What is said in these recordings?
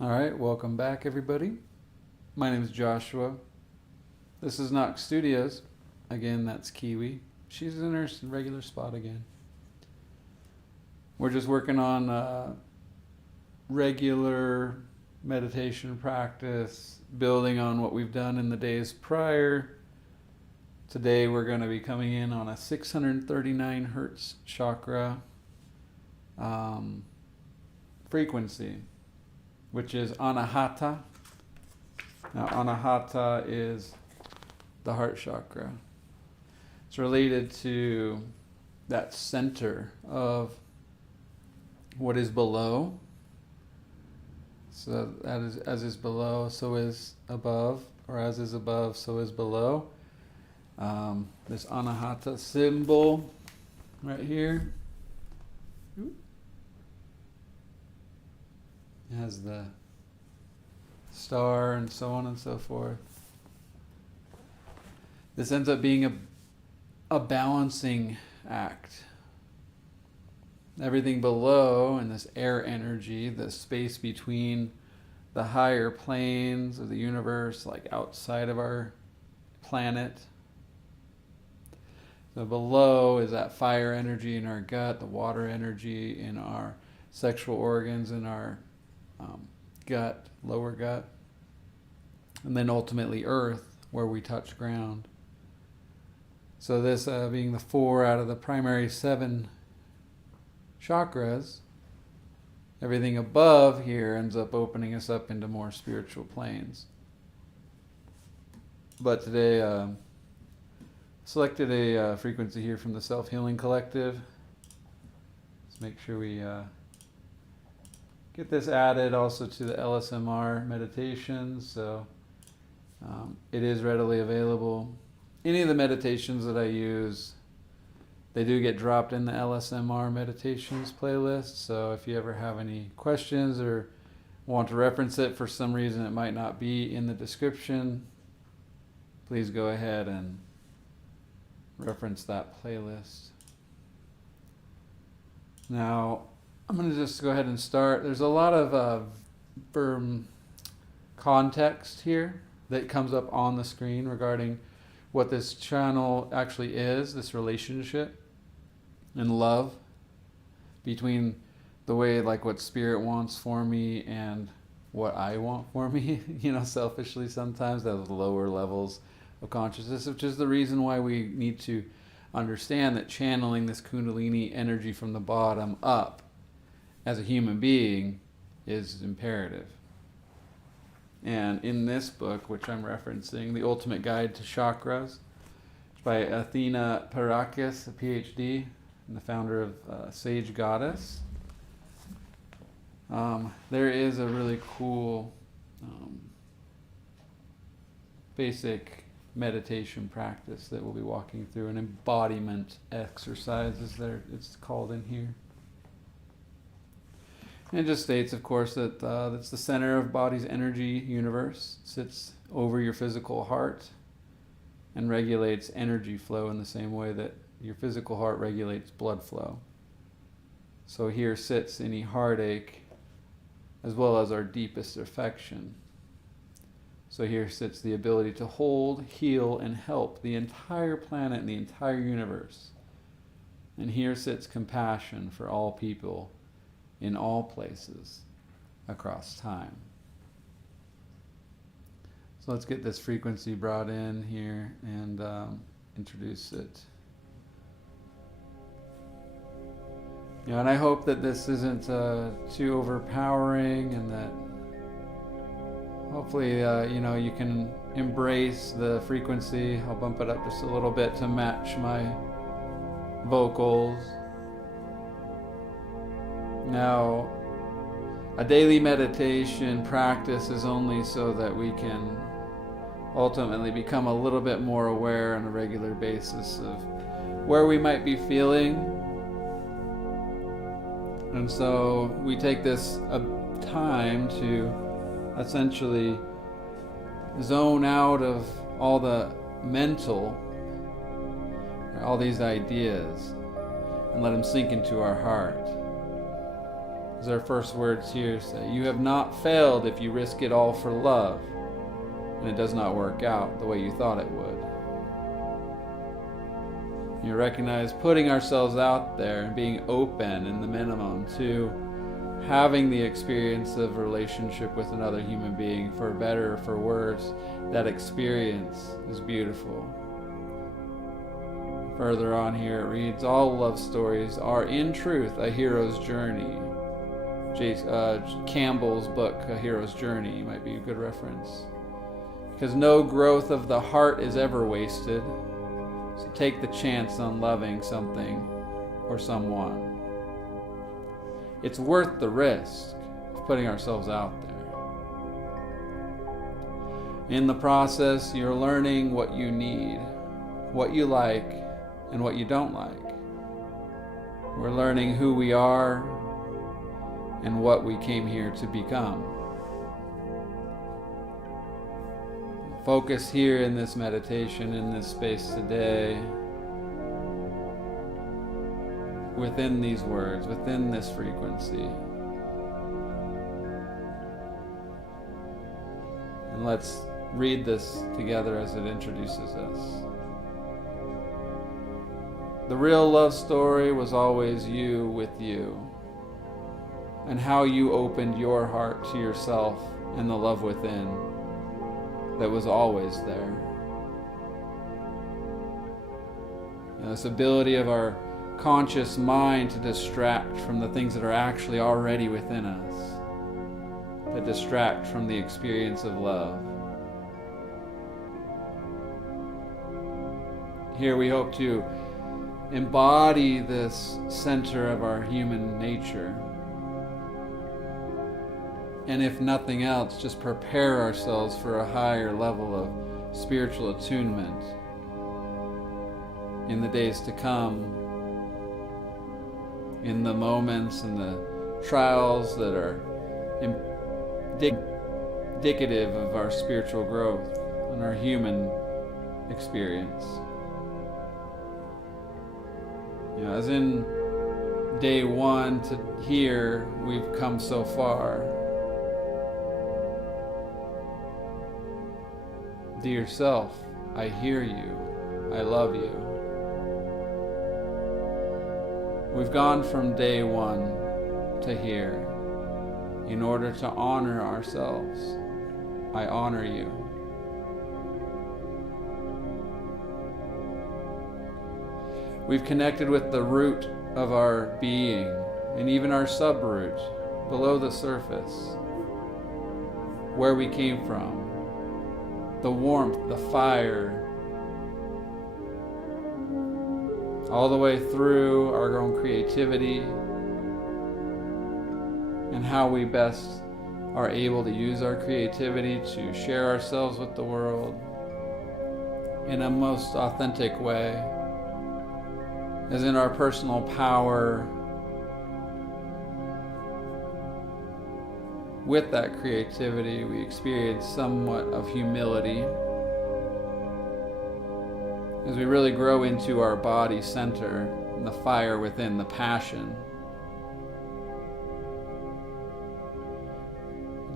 All right, welcome back, everybody. My name is Joshua. This is Knox Studios. Again, that's Kiwi. She's in her regular spot again. We're just working on regular meditation practice, building on what we've done in the days prior. Today, we're going to be coming in on a 639 Hertz chakra frequency, which is Anahata. Now, Anahata is the heart chakra. It's related to that center of what is below. So that is, as is below, so is above, or as is above, so is below. This Anahata symbol right here. It has the star and so on and so forth. This ends up being a balancing act. Everything below in this air energy, the space between the higher planes of the universe, like outside of our planet. So below is that fire energy in our gut, the water energy in our sexual organs, in our gut, lower gut, and then ultimately earth, where we touch ground. So this being the 4 out of the primary 7 chakras, everything above here ends up opening us up into more spiritual planes. But today, selected a frequency here from the Self-Healing Collective. Let's make sure we get this added also to the LSMR meditations. So it is readily available. Any of the meditations that I use, they do get dropped in the LSMR meditations playlist. So if you ever have any questions or want to reference it for some reason, it might not be in the description, please go ahead and reference that playlist. Now, I'm going to just go ahead and start. There's a lot of context here that comes up on the screen regarding what this channel actually is, this relationship and love between the way, like, what spirit wants for me and what I want for me, selfishly sometimes, those lower levels of consciousness, which is the reason why we need to understand that channeling this Kundalini energy from the bottom up as a human being is imperative. And in this book, which I'm referencing, The Ultimate Guide to Chakras, by Athena Parakis, a PhD, and the founder of Sage Goddess, there is a really cool basic meditation practice that we'll be walking through, an embodiment exercise, it's called in here. And it just states, of course, that it's the center of body's energy universe. It sits over your physical heart and regulates energy flow in the same way that your physical heart regulates blood flow. So here sits any heartache as well as our deepest affection. So here sits the ability to hold, heal, and help the entire planet and the entire universe. And here sits compassion for all people in all places across time. So let's get this frequency brought in here and introduce it. And I hope that this isn't too overpowering, and that hopefully you can embrace the frequency. I'll bump it up just a little bit to match my vocals. Now, a daily meditation practice is only so that we can ultimately become a little bit more aware on a regular basis of where we might be feeling. And so we take this time to essentially zone out of all the mental, all these ideas, and let them sink into our heart. As our first words here say, you have not failed if you risk it all for love, and it does not work out the way you thought it would. You recognize putting ourselves out there and being open in the minimum to having the experience of relationship with another human being, for better or for worse. That experience is beautiful. Further on here it reads, all love stories are in truth a hero's journey. Campbell's book, A Hero's Journey, might be a good reference. Because no growth of the heart is ever wasted. So take the chance on loving something or someone. It's worth the risk of putting ourselves out there. In the process, you're learning what you need, what you like, and what you don't like. We're learning who we are and what we came here to become. Focus here in this meditation, in this space today, within these words, within this frequency. And let's read this together as it introduces us. The real love story was always you with you, and how you opened your heart to yourself and the love within that was always there. And this ability of our conscious mind to distract from the things that are actually already within us, that distract from the experience of love. Here we hope to embody this center of our human nature. And if nothing else, just prepare ourselves for a higher level of spiritual attunement in the days to come, in the moments and the trials that are indicative of our spiritual growth and our human experience. You know, as in day one to here, we've come so far. Dear self, I hear you. I love you. We've gone from day one to here in order to honor ourselves. I honor you. We've connected with the root of our being and even our subroot below the surface, where we came from. The warmth, the fire, all the way through our own creativity and how we best are able to use our creativity to share ourselves with the world in a most authentic way, as in our personal power. With that creativity, we experience somewhat of humility as we really grow into our body center and the fire within, the passion,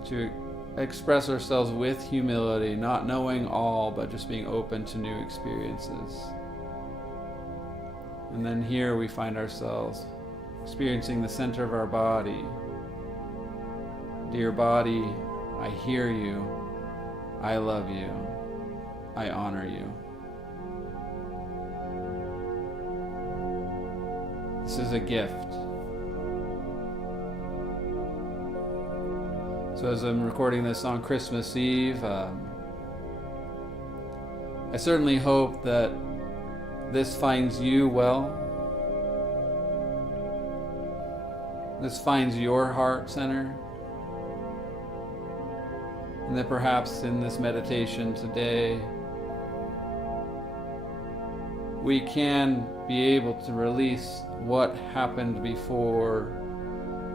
to express ourselves with humility, not knowing all, but just being open to new experiences. And then here we find ourselves experiencing the center of our body. Dear body, I hear you. I love you. I honor you. This is a gift. So as I'm recording this on Christmas Eve, I certainly hope that this finds you well. This finds your heart center. And that perhaps in this meditation today, we can be able to release what happened before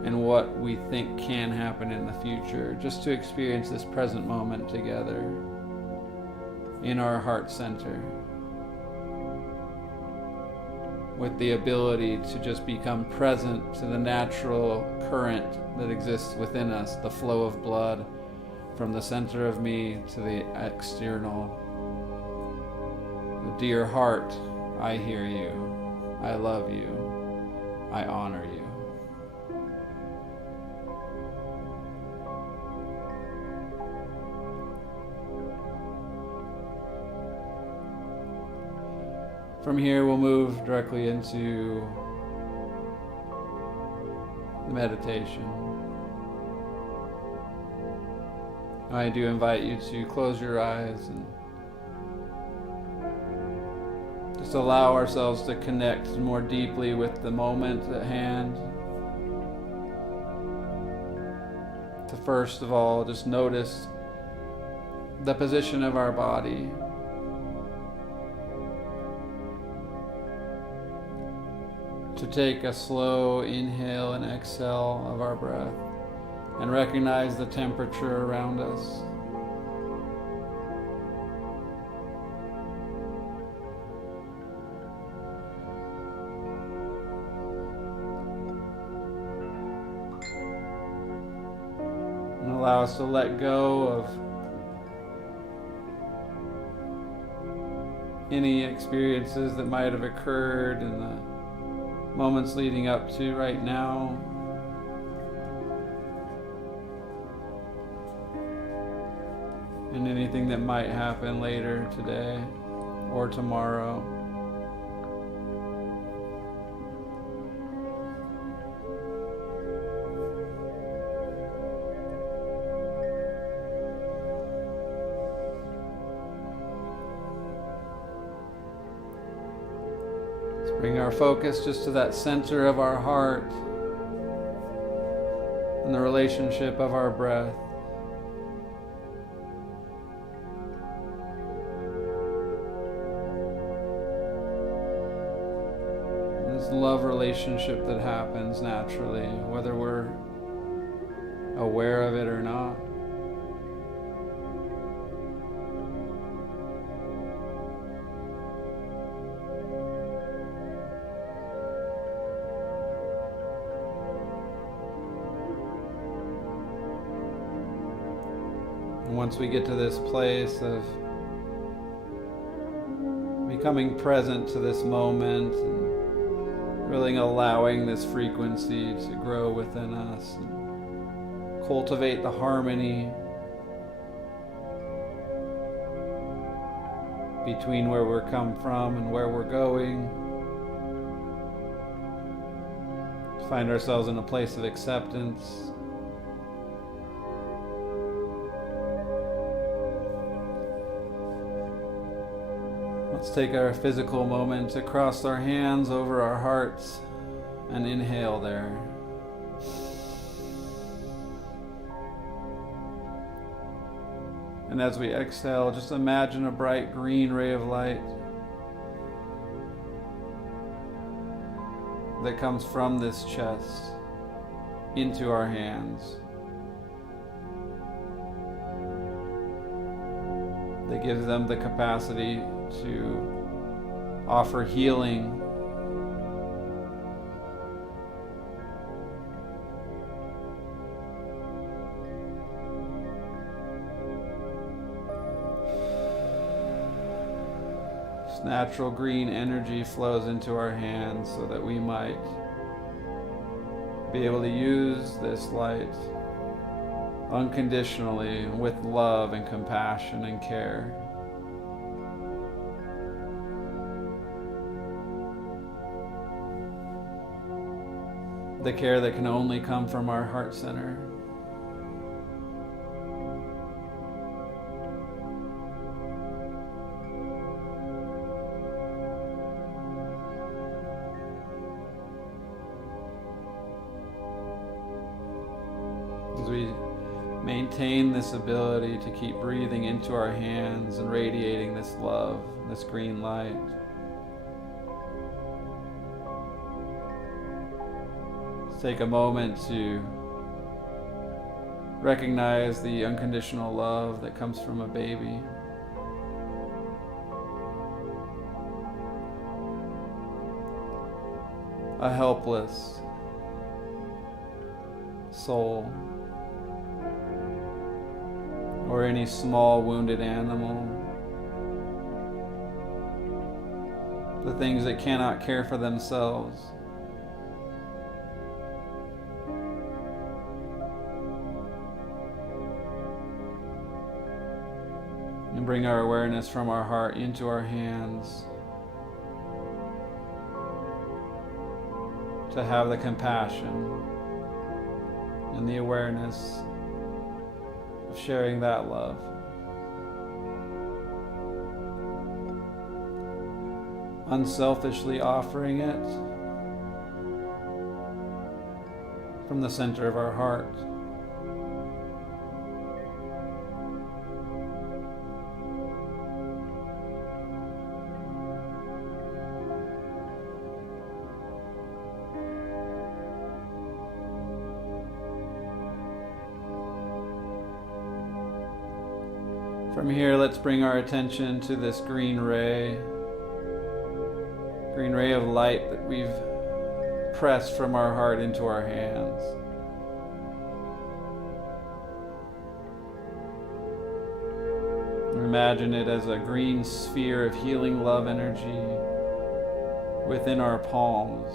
and what we think can happen in the future, just to experience this present moment together in our heart center. with the ability to just become present to the natural current that exists within us, the flow of blood from the center of me to the external. Dear heart, I hear you. I love you. I honor you. From here, we'll move directly into the meditation. I do invite you to close your eyes and just allow ourselves to connect more deeply with the moment at hand. To first of all, just notice the position of our body. To take a slow inhale and exhale of our breath and recognize the temperature around us. And allow us to let go of any experiences that might have occurred in the moments leading up to right now. And anything that might happen later today or tomorrow. Bring our focus just to that center of our heart and the relationship of our breath. This love relationship that happens naturally, whether we're aware of it or not. Once we get to this place of becoming present to this moment and really allowing this frequency to grow within us and cultivate the harmony between where we're come from and where we're going, find ourselves in a place of acceptance. Let's take our physical moment to cross our hands over our hearts and inhale there. And as we exhale, just imagine a bright green ray of light that comes from this chest into our hands. That gives them the capacity to offer healing, this natural green energy flows into our hands so that we might be able to use this light unconditionally with love and compassion and care. The care that can only come from our heart center. As we maintain this ability to keep breathing into our hands and radiating this love, this green light. Take a moment to recognize the unconditional love that comes from a baby. a helpless soul, or any small wounded animal, the things that cannot care for themselves. And bring our awareness from our heart into our hands to have the compassion and the awareness of sharing that love. Unselfishly offering it from the center of our heart. From here, let's bring our attention to this green ray of light that we've pressed from our heart into our hands. Imagine it as a green sphere of healing love energy within our palms.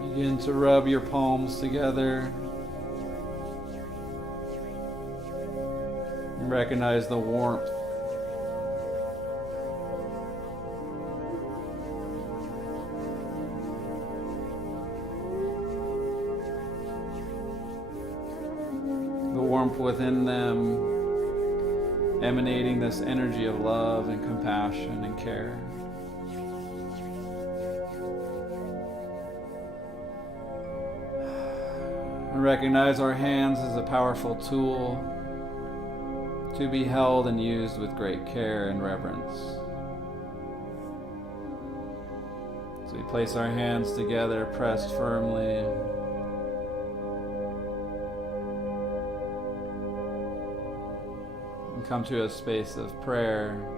Begin to rub your palms together and recognize the warmth. The warmth within them, emanating this energy of love and compassion and care. And recognize our hands as a powerful tool to be held and used with great care and reverence. So we place our hands together, pressed firmly. And come to a space of prayer.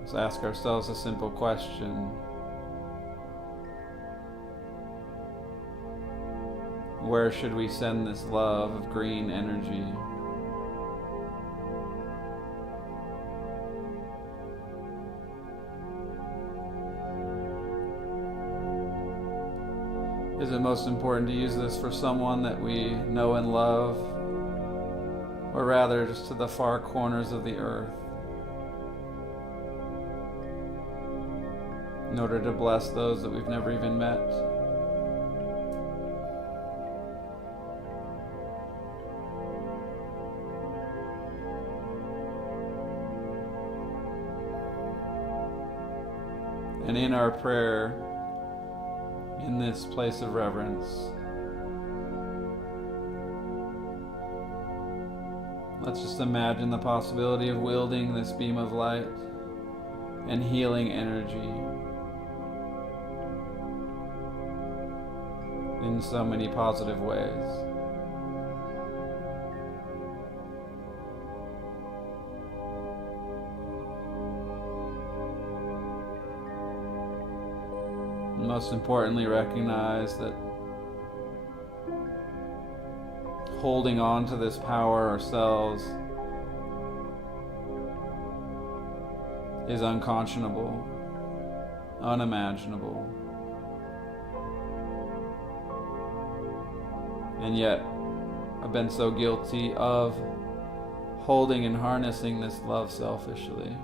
Let's ask ourselves a simple question. Where should we send this love of green energy? Is it most important to use this for someone that we know and love, or rather just to the far corners of the earth, in order to bless those that we've never even met? And in our prayer, in this place of reverence, let's just imagine the possibility of wielding this beam of light and healing energy in so many positive ways. And most importantly, recognize that holding on to this power ourselves is unconscionable, unimaginable. And yet, I've been so guilty of holding and harnessing this love selfishly,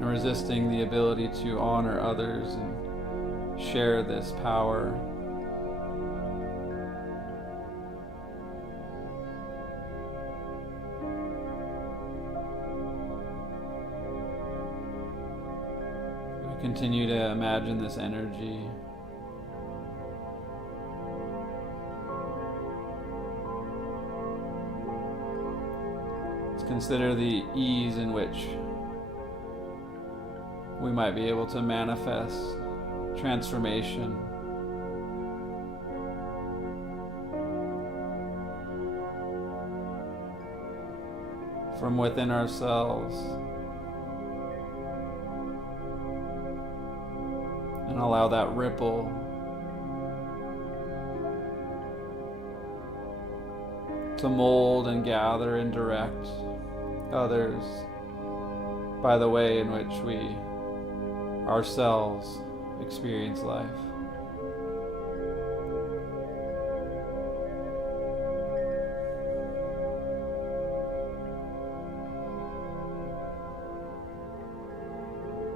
and resisting the ability to honor others and share this power. We continue to imagine this energy consider the ease in which we might be able to manifest transformation. From within ourselves, and allow that ripple to mold and gather and direct others by the way in which we ourselves experience life.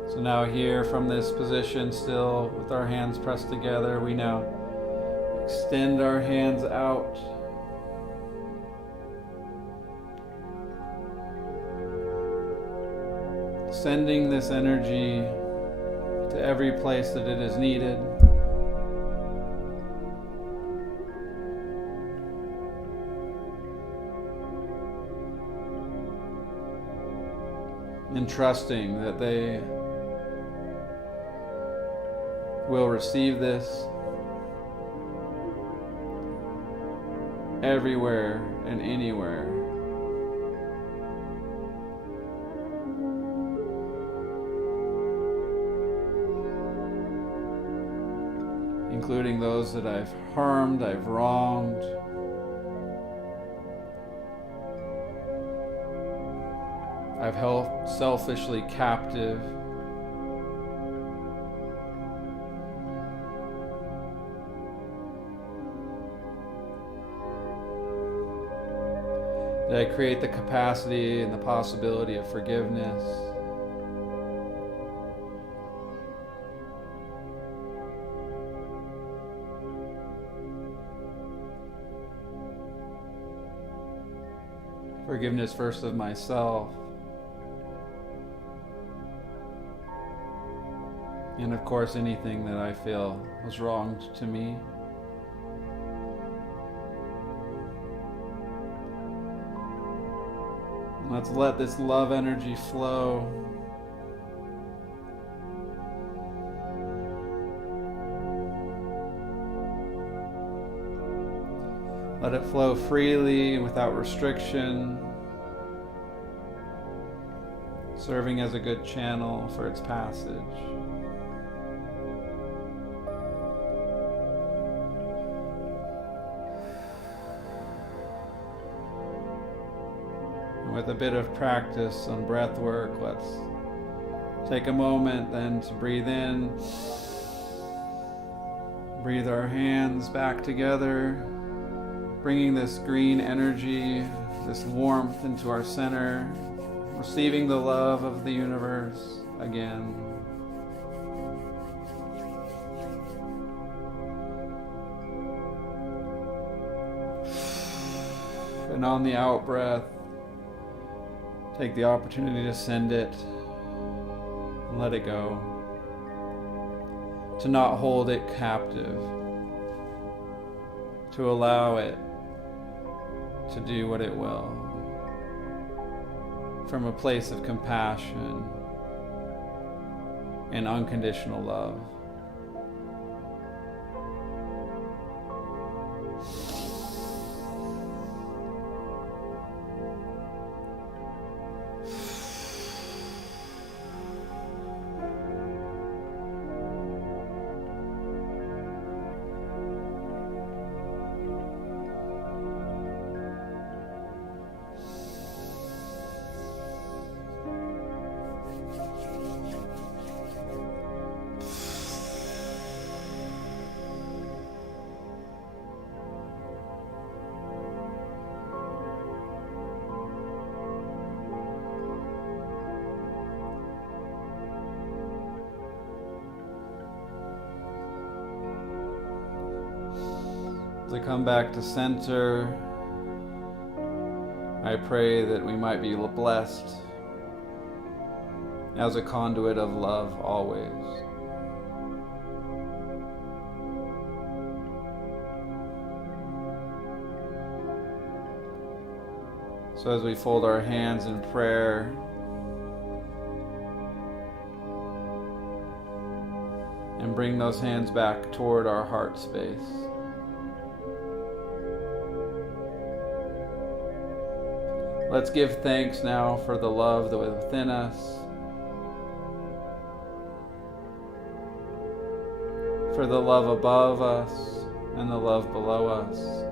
So now here from this position, still with our hands pressed together, we now extend our hands out. Sending this energy to every place that it is needed. And trusting that they will receive this everywhere and anywhere. Including those that I've harmed, I've wronged. I've held selfishly captive. That I create the capacity and the possibility of forgiveness. Forgiveness first of myself. And of course anything that I feel was wronged to me. Let's let this love energy flow. Let it flow freely and without restriction, serving as a good channel for its passage. With a bit of practice on breath work, let's take a moment then to breathe in, breathe our hands back together, bringing this green energy, this warmth into our center, receiving the love of the universe again. And on the out breath, take the opportunity to send it and let it go. To not hold it captive. To allow it to do what it will. From a place of compassion and unconditional love. As I come back to center, I pray that we might be blessed as a conduit of love always. So as we fold our hands in prayer, and bring those hands back toward our heart space, let's give thanks now for the love that is within us, for the love above us and the love below us.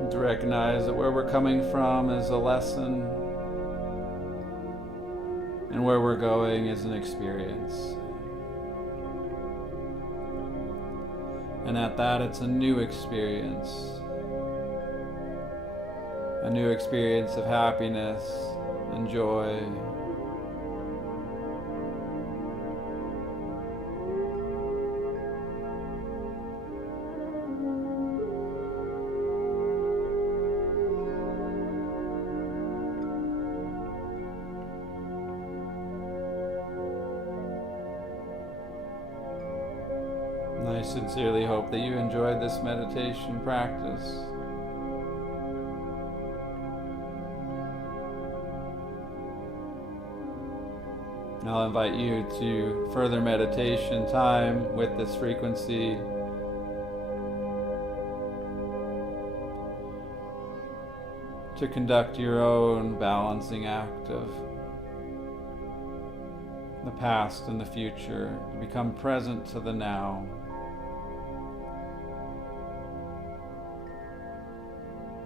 And to recognize that where we're coming from is a lesson, and where we're going is an experience. And at that, it's a new experience. A new experience of happiness and joy. And I sincerely hope that you enjoyed this meditation practice. And I'll invite you to further meditation time with this frequency. To conduct your own balancing act of the past and the future, to become present to the now.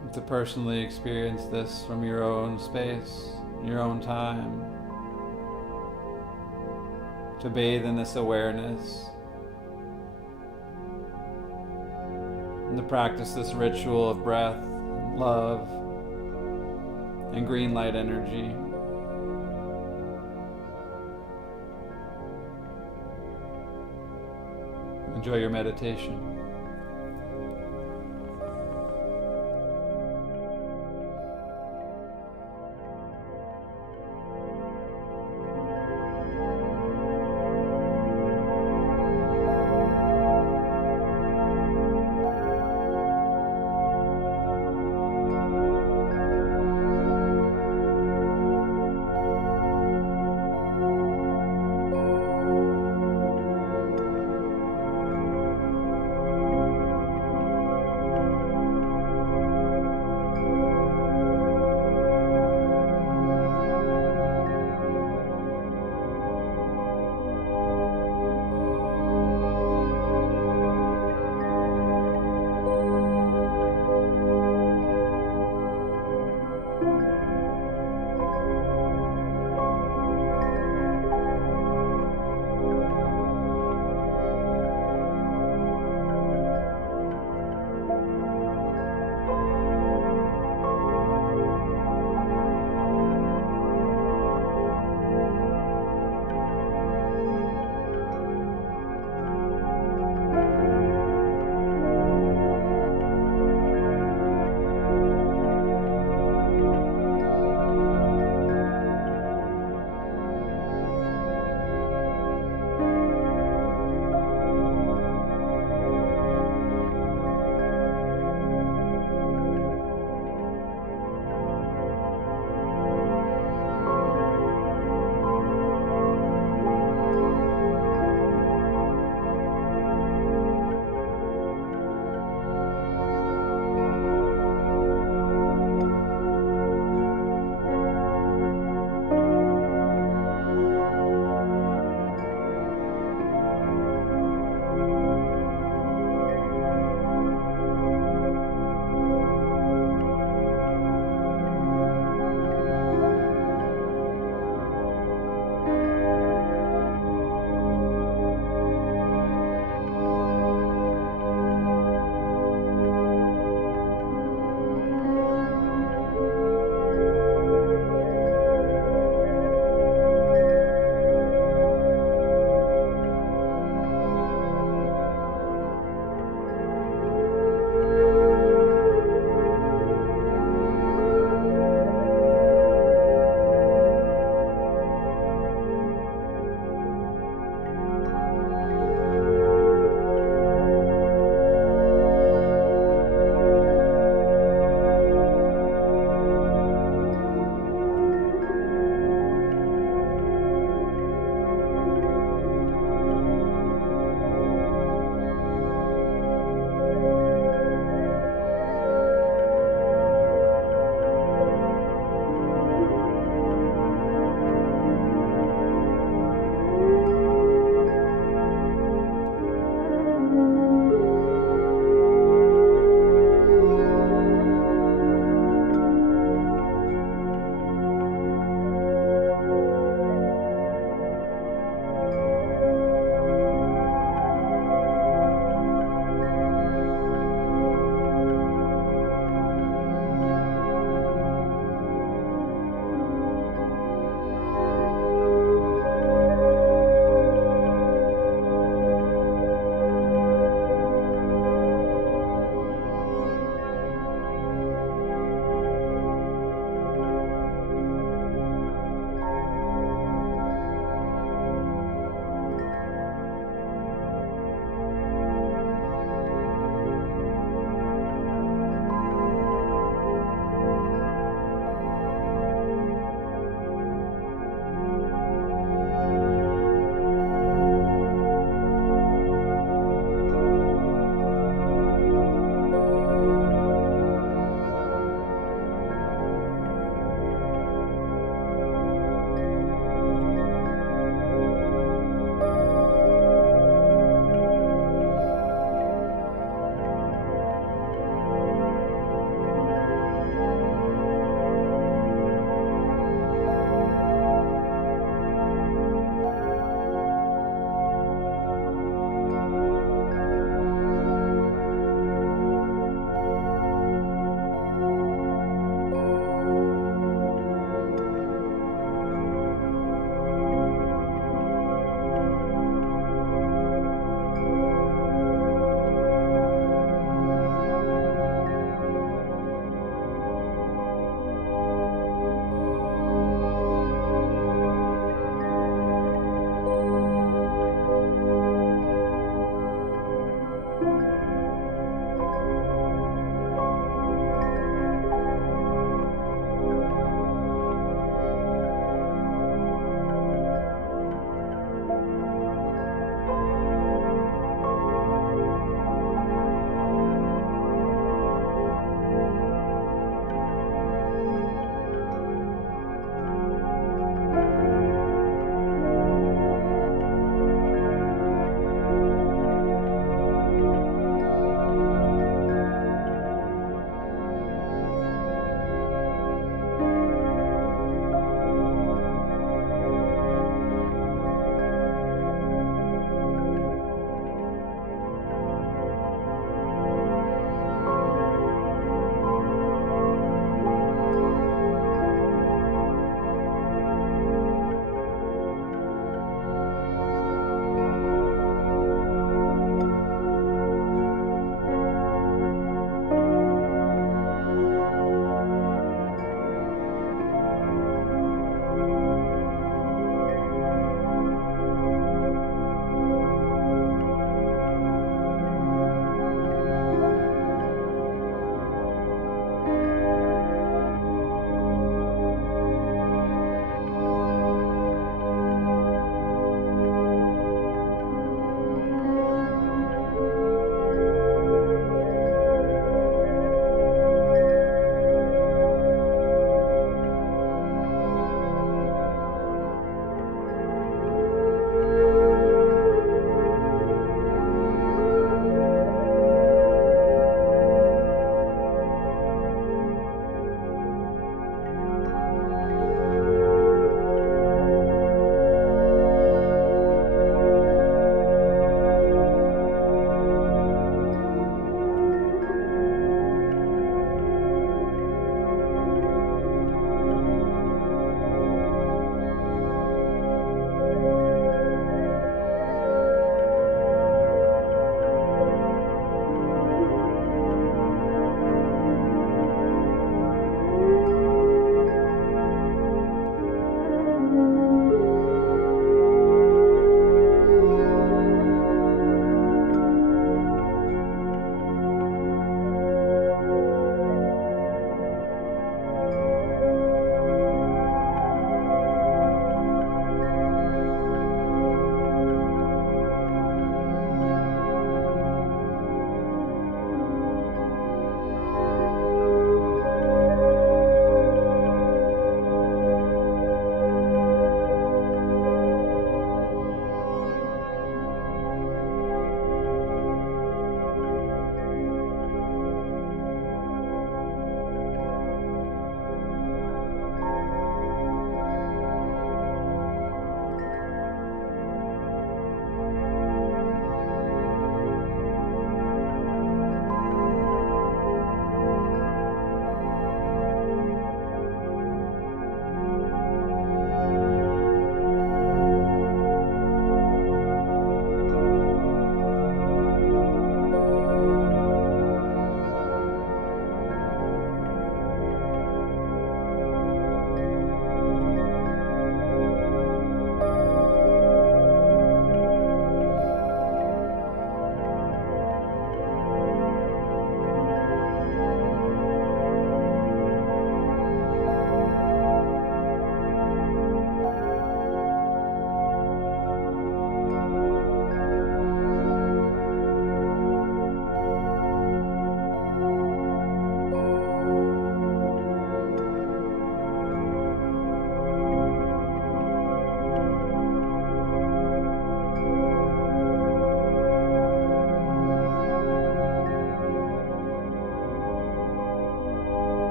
And to personally experience this from your own space, your own time. To bathe in this awareness, and to practice this ritual of breath, love, and green light energy. Enjoy your meditation.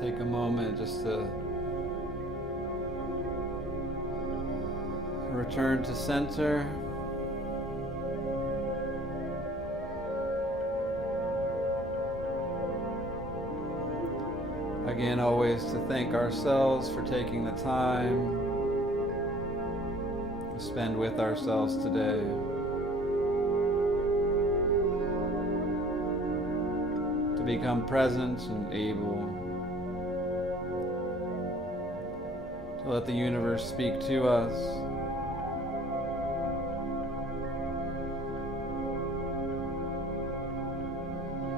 Take a moment just to return to center. Again, always to thank ourselves for taking the time to spend with ourselves today. To become present and able to let the universe speak to us.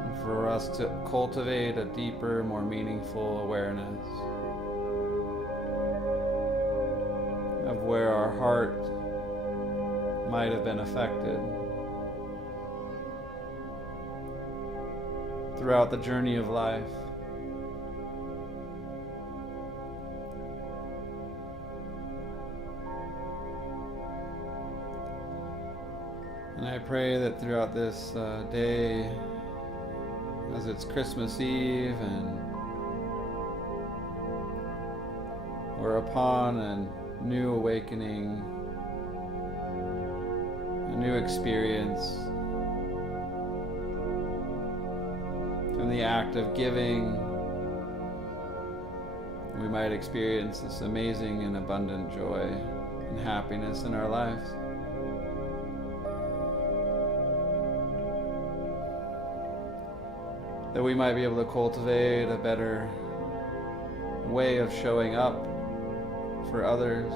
And for us to cultivate a deeper, more meaningful awareness of where our heart might have been affected throughout the journey of life. And I pray that throughout this day, as it's Christmas Eve and we're upon a new awakening, a new experience, in the act of giving, we might experience this amazing and abundant joy and happiness in our lives. That we might be able to cultivate a better way of showing up for others.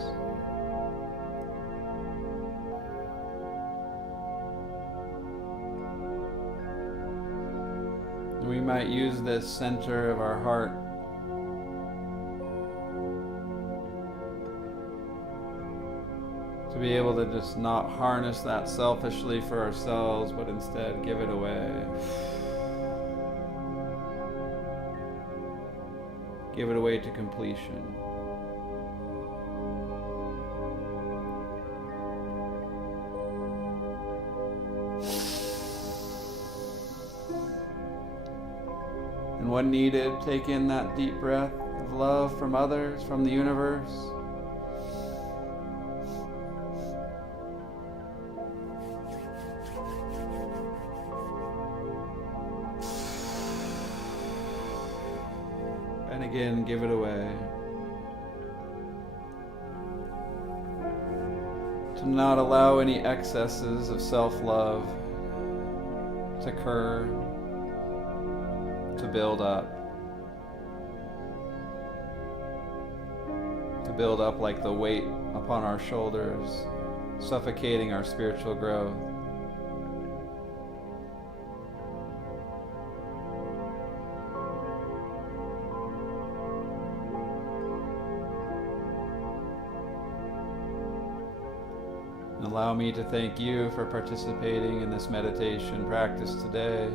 We might use this center of our heart to be able to just not harness that selfishly for ourselves, but instead give it away. Give it away to completion. And when needed, take in that deep breath of love from others, from the universe. And again, give it away. To not allow any excesses of self-love to occur, to build up. To build up like the weight upon our shoulders, suffocating our spiritual growth. Allow me to thank you for participating in this meditation practice today,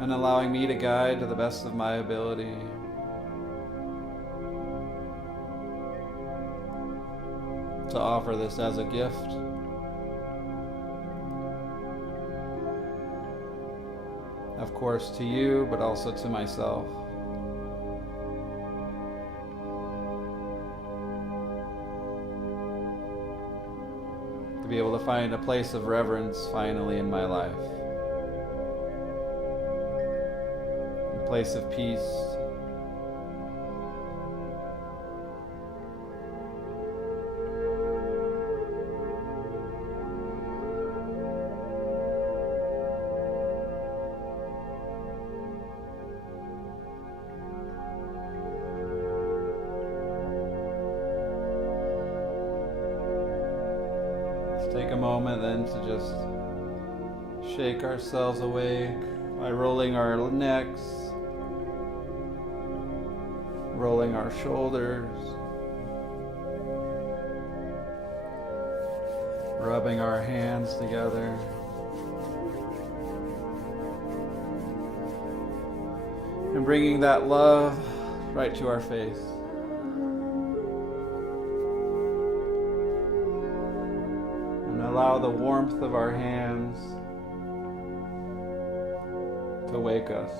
and allowing me to guide to the best of my ability. To offer this as a gift. Of course to you, but also to myself. To be able to find a place of reverence finally in my life. A place of peace. Take a moment then to just shake ourselves awake by rolling our necks, rolling our shoulders, rubbing our hands together. And bringing that love right to our face. Allow the warmth of our hands to wake us.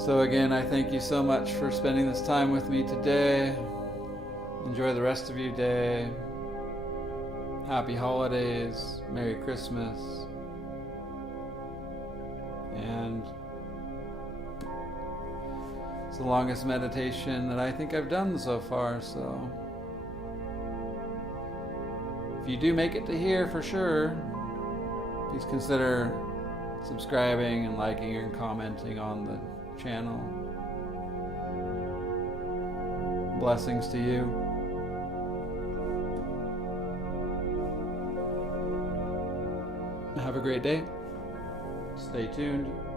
So again, I thank you so much for spending this time with me today. Enjoy the rest of your day. Happy holidays. Merry Christmas. And it's the longest meditation that I think I've done so far, so if you do make it to here for sure, please consider subscribing and liking and commenting on the channel. Blessings to you. Have a great day. Stay tuned.